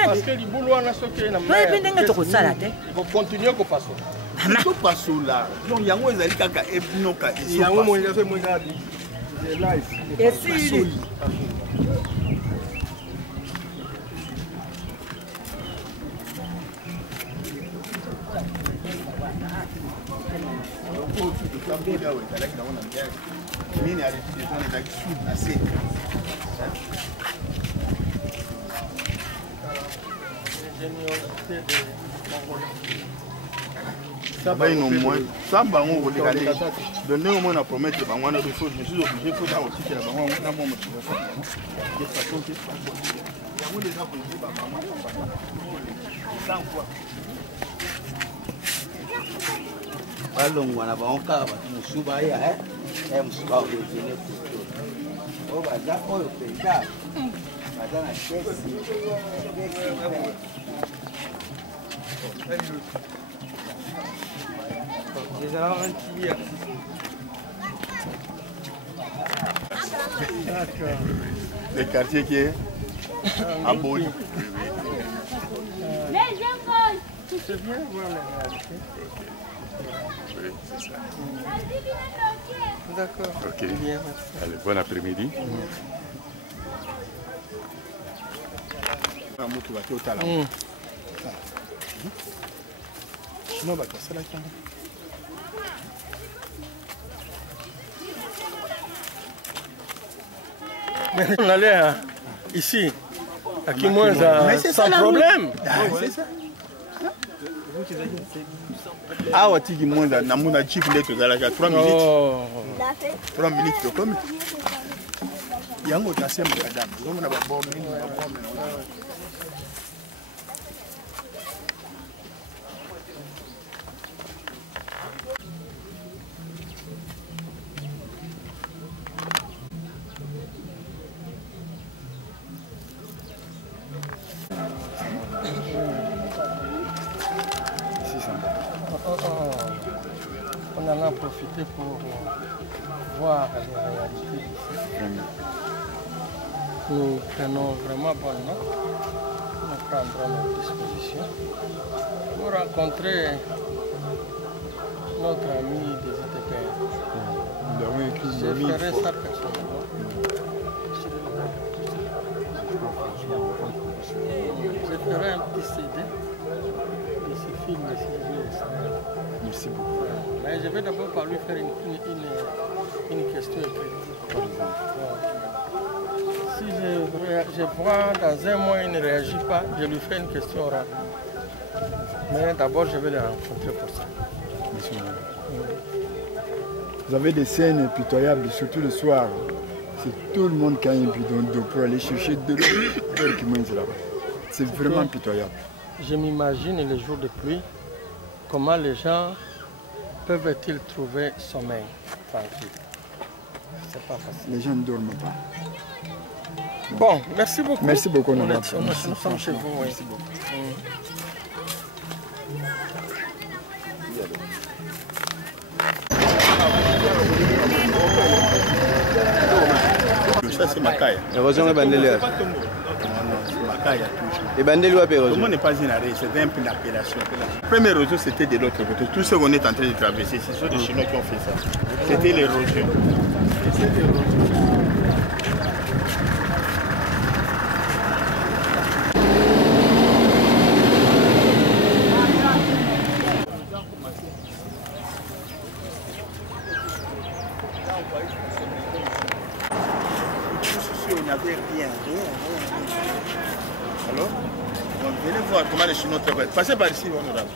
parce que libulu wana soki na mai toyebi ndenge tokosala te continue kopasola topasola donc yango ezali kaka ebinoka yango moyeso moyeza live esili Mini a restitution ezali sud na se. Ça va au moins. Ça va on regarder. Donner au moins la promesse de bango na de choses. Je suis obligé de faire aussi que la bango na mon motivation. De façon que yango les gens pour ba bango sans quoi. balongwa na bango kaka bato mosusu baya mosusu baorigine kuto oyo baza oyo mpenza baza na kesi le quartier qui est aboli. C'est bien voir la réalité. Oui, c'est ça. D'accord. Ok. Bien. Allez, bon après-midi. On allait ici, à Kimouza, sans problème. C'est ça. Ah, on dit que na muna chip de tout à 3 minutes. 3 minutes de comme. Yango tasema madame. Ngomo na babombe. On en a profité pour voir les réalités d'ici. Nous prenons vraiment bonne note. Nous prendrons nos dispositions pour rencontrer notre ami des ETPR. Je ferai ça personnellement. Je ferai un petit CD de ce film si je veux. Merci beaucoup. Mais je vais d'abord par lui faire une question écrite. Si je vois dans un mois il ne réagit pas, je lui fais une question orale. Mais d'abord je vais le rencontrer pour ça. Merci. Vous avez des scènes pitoyables, surtout le soir. C'est tout le monde qui a un bidon d'eau pour aller chercher de l'eau qui mange là-bas. C'est vraiment pitoyable. Je m'imagine les jours de pluie, comment les gens peuvent-ils trouver sommeil tranquille? C'est pas facile. Les gens ne dorment pas. Bon, merci beaucoup. Merci beaucoup. Nous sommes chez vous. Oui. Merci beaucoup. Ça c'est Makaya. L'érosion est bandée là. Makaya. Et bandée là, tout le monde n'est pas une arrêt, c'est un peu une appellation. Première érosion, c'était de l'autre côté. Tout ce qu'on est en train de traverser, ce sont des Chinois qui ont fait ça. C'était l'érosion. Donc venez voir comment les Chinois travaillent. Passez par ici, honorable.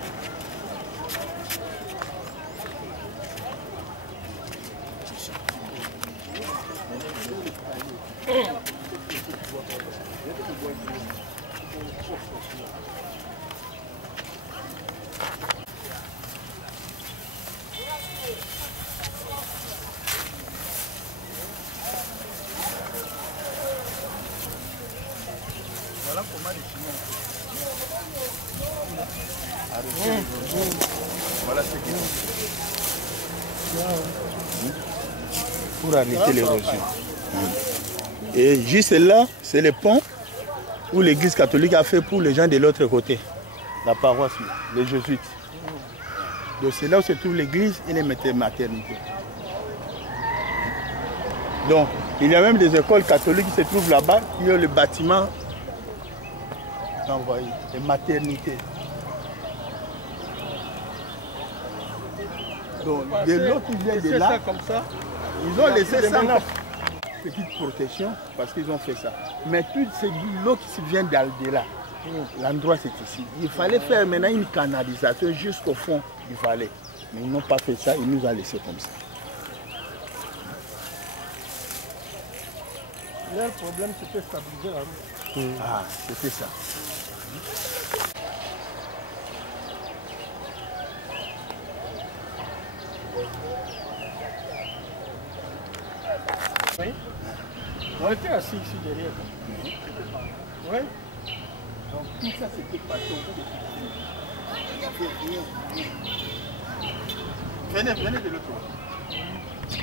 Voilà comment les Chinois. Voilà ce qu'ils font. Pour arrêter l'érosion. Et juste là, c'est le pont où l'église catholique a fait pour les gens de l'autre côté. La paroisse, les jésuites. Donc c'est là où se trouve l'église et les maternités. Donc il y a même des écoles catholiques qui se trouvent là-bas, qui ont le bâtiment envoyé, les maternités. Donc de l'eau qui vient de là, comme ça, ils ont laissé ça en petite protection parce qu'ils ont fait ça. Mais toute l'eau qui vient de là, l'endroit c'est ici. Il fallait faire maintenant une canalisation jusqu'au fond du valet. Mais ils n'ont pas fait ça, ils nous ont laissé comme ça. Leur problème c'était stabiliser la route. Ah, c'était ça. Oui. On était assis ici derrière. Oui. Donc tout ça c'était passé au bout de... Venez de l'autre côté.